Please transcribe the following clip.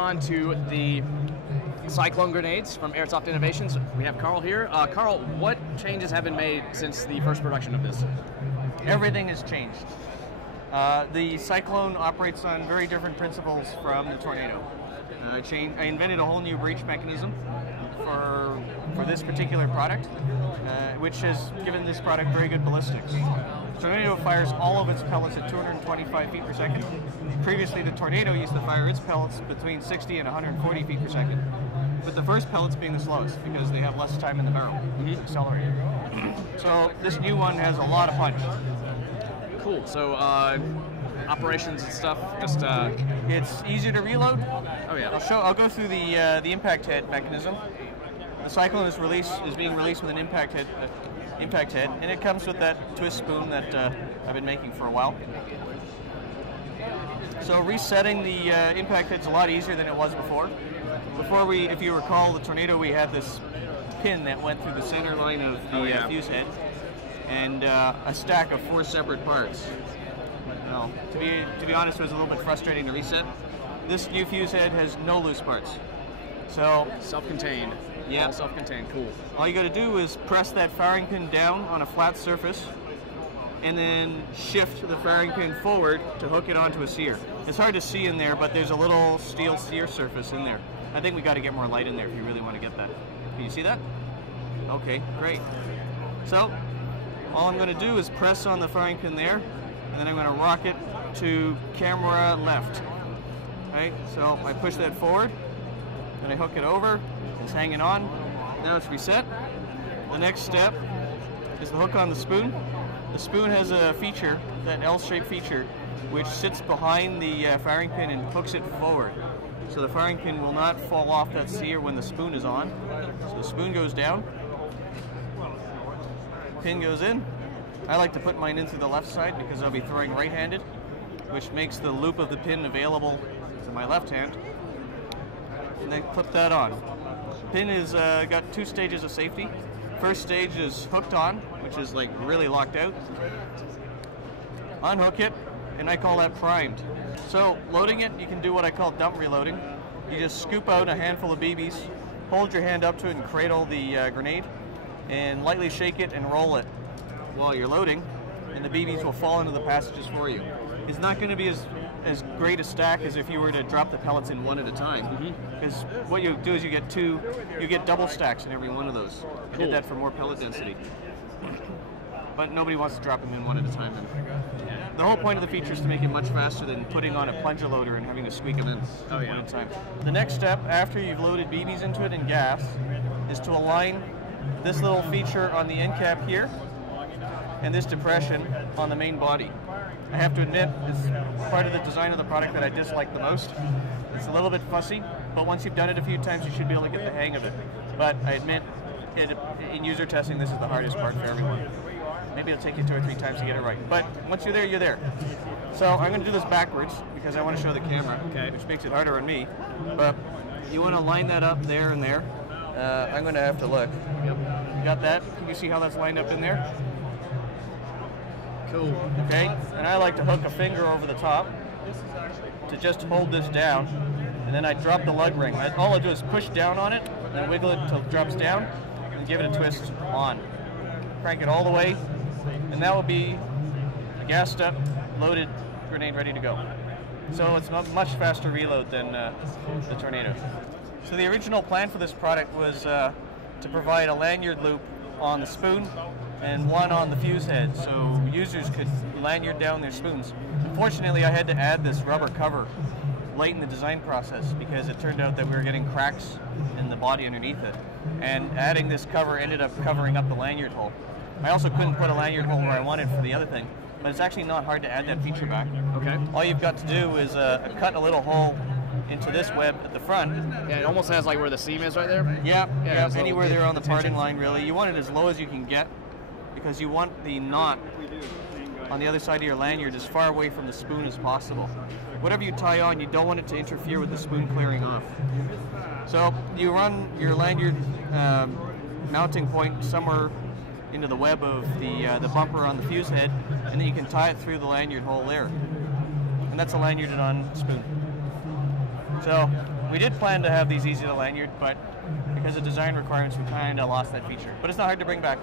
on to the Cyclone Grenades from Airsoft Innovations. We have Carl here. Carl, what changes have been made since the first production of this? Everything has changed. The Cyclone operates on very different principles from the Tornado. I invented a whole new breach mechanism for this particular product, which has given this product very good ballistics. Tornado fires all of its pellets at 225 feet per second. Previously, the Tornado used to fire its pellets between 60 and 140 feet per second. With the first pellets being the slowest because they have less time in the barrel to accelerate. So this new one has a lot of punch. Cool. So operations and stuff, just it's easier to reload. Oh yeah. I'll go through the impact head mechanism. The Cyclone is being released with an impact head, and it comes with that twist spoon that I've been making for a while. So resetting the impact head's a lot easier than it was before. Before if you recall, the Tornado, we had this pin that went through the center line of the fuse head, and a stack of 4 separate parts. Well, to be honest, it was a little bit frustrating to reset. This new fuse head has no loose parts. So self-contained. Yeah, all self-contained. Cool. All you got to do is press that firing pin down on a flat surface, and then shift the firing pin forward to hook it onto a sear. It's hard to see in there, but there's a little steel sear surface in there. I think we got to get more light in there if you really want to get that. Can you see that? Okay, great. So all I'm going to do is press on the firing pin there, and then I'm going to rock it to camera left. Right? So I push that forward, and I hook it over. It's hanging on. Now it's reset. The next step is the hook on the spoon. The spoon has a feature, that L-shaped feature, which sits behind the firing pin and hooks it forward. So the firing pin will not fall off that sear when the spoon is on. So the spoon goes down, pin goes in. I like to put mine in through the left side because I'll be throwing right-handed, which makes the loop of the pin available to my left hand. And then clip that on. Pin is got 2 stages of safety. First stage is hooked on, which is like really locked out. Unhook it, and I call that primed. So loading it, you can do what I call dump reloading. You just scoop out a handful of BBs, hold your hand up to it and cradle the grenade, and lightly shake it and roll it while you're loading, and the BBs will fall into the passages for you. It's not going to be as great a stack as if you were to drop the pellets in one at a time, because what you do is you get double stacks in every one of those. I did that for more pellet density. But nobody wants to drop them in one at a time. And the whole point of the feature is to make it much faster than putting on a plunger loader and having to squeak them in one at a time. The next step, after you've loaded BBs into it and gas, is to align this little feature on the end cap here and this depression on the main body. I have to admit, it's part of the design of the product that I dislike the most. It's a little bit fussy, but once you've done it a few times, you should be able to get the hang of it. But I admit, in user testing, this is the hardest part for everyone. Maybe it'll take you 2 or 3 times to get it right. But once you're there, you're there. So I'm going to do this backwards because I want to show the camera, which makes it harder on me. But you want to line that up there and there. I'm going to have to look. Yep. You got that? Can you see how that's lined up in there? Cool. Okay, and I like to hook a finger over the top to just hold this down, and then I drop the lug ring. All I do is push down on it, and wiggle it until it drops down, and give it a twist on. Crank it all the way, and that will be a gassed up, loaded grenade ready to go. So it's a much faster reload than the Tornado. So the original plan for this product was to provide a lanyard loop on the spoon and one on the fuse head, so users could lanyard down their spoons. Unfortunately, I had to add this rubber cover late in the design process because it turned out that we were getting cracks in the body underneath it, and adding this cover ended up covering up the lanyard hole. I also couldn't put a lanyard hole where I wanted for the other thing, but it's actually not hard to add that feature back. Okay. All you've got to do is cut a little hole into this web at the front. Yeah, it almost has like where the seam is right there. Yeah, so anywhere there on the parting line, really. You want it as low as you can get because you want the knot on the other side of your lanyard as far away from the spoon as possible. Whatever you tie on, you don't want it to interfere with the spoon clearing off. So you run your lanyard mounting point somewhere into the web of the bumper on the fuse head, and then you can tie it through the lanyard hole there. And that's a lanyarded on spoon. So We did plan to have these easy to lanyard, but because of design requirements, we kind of lost that feature. But it's not hard to bring back.